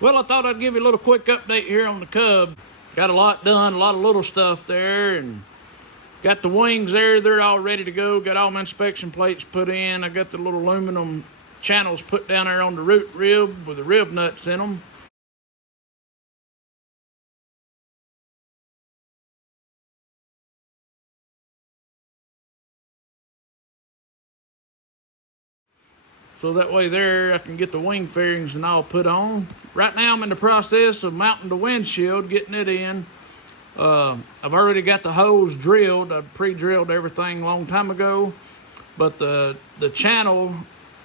Well, I thought I'd give you a little quick update here on the Cub. Got a lot done, a lot of little stuff there, and got the wings there. They're all ready to go. Got all my inspection plates put in. I got the little aluminum channels put down there on the root rib with the rib nuts in them. So that way there I can get the wing fairings and all put on. Right now I'm in the process of mounting the windshield, getting it in. I've already got the hose drilled. I pre-drilled everything a long time ago. But the channel,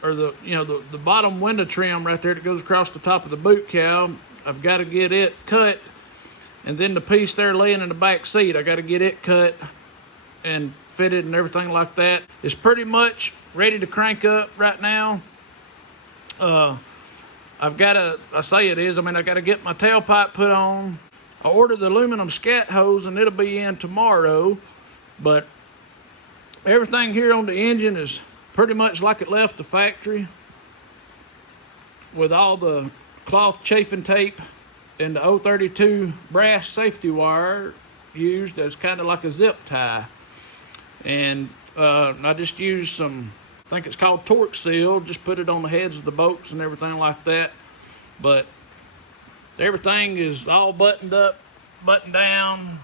or the bottom window trim right there that goes across the top of the boot cowl, I've got to get it cut. And then the piece there laying in the back seat, I got to get it cut and fitted and everything like that. It's pretty much ready to crank up right now. I've got to, I say it is, I mean, I got to get my tailpipe put on. I ordered the aluminum scat hose and it'll be in tomorrow, but everything here on the engine is pretty much like it left the factory, with all the cloth chafing tape and the 032 brass safety wire used as kind of like a zip tie. And I just used some, I think it's called torque seal, just put it on the heads of the bolts and everything like that. But everything is all buttoned up, buttoned down,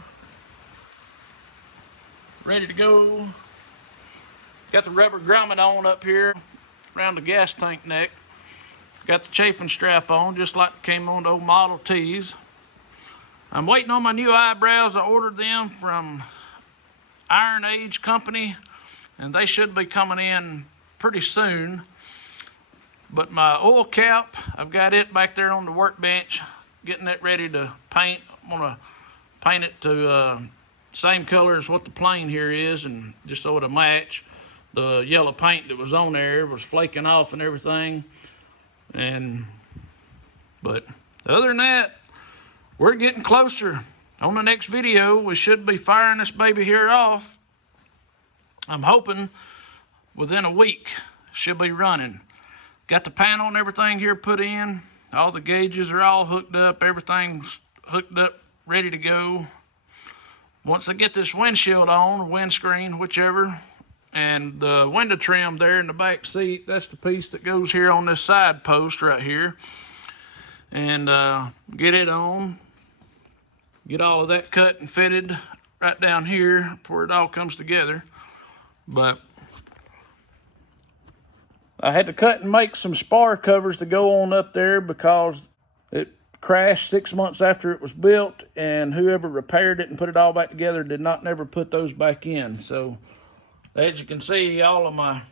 ready to go. Got the rubber grommet on up here around the gas tank neck. Got the chafing strap on, just like it came on the old Model Ts. I'm waiting on my new eyebrows. I ordered them from Iron Age Company, and they should be coming in pretty soon. But my oil cap, I've got it back there on the workbench, getting it ready to paint. I'm gonna paint it to same color as what the plane here is, and just so it'll match. The yellow paint that was on there was flaking off and everything. But other than that, we're getting closer. On the next video, we should be firing this baby here off. I'm hoping within a week, should be running. Got the panel and everything here put in. All the gauges are all hooked up. Everything's hooked up, ready to go. Once I get this windshield on, windscreen, whichever, and the window trim there in the back seat, that's the piece that goes here on this side post right here. And get it on. Get all of that cut and fitted right down here where it all comes together. But I had to cut and make some spar covers to go on up there because it crashed 6 months after it was built, and whoever repaired it and put it all back together did not never put those back in. So as you can see, all of my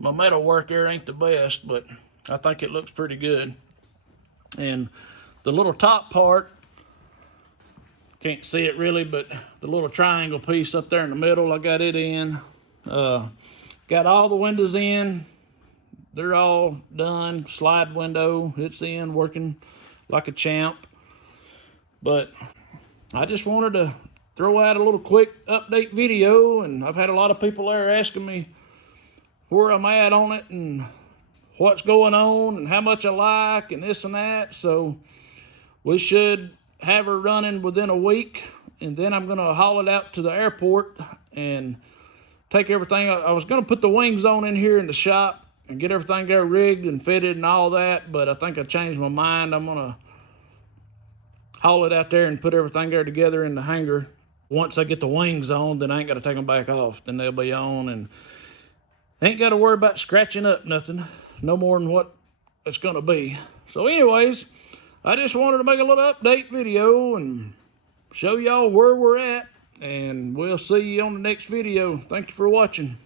metal work there ain't the best, but I think it looks pretty good. And the little top part, can't see it really, but the little triangle piece up there in the middle, I got it in. Got all the windows in. They're all done. Slide window, it's in, working like a champ. But I just wanted to throw out a little quick update video, and I've had a lot of people there asking me where I'm at on it and what's going on and how much I like and this and that. So we should have her running within a week, and then I'm going to haul it out to the airport and take everything. I was going to put the wings on in here in the shop and get everything there rigged and fitted and all that, but I think I changed my mind. I'm going to haul it out there and put everything there together in the hangar. Once I get the wings on, then I ain't got to take them back off. Then they'll be on, and ain't got to worry about scratching up nothing, no more than what it's going to be. So anyways, I just wanted to make a little update video and show y'all where we're at, and we'll see you on the next video. Thank you for watching.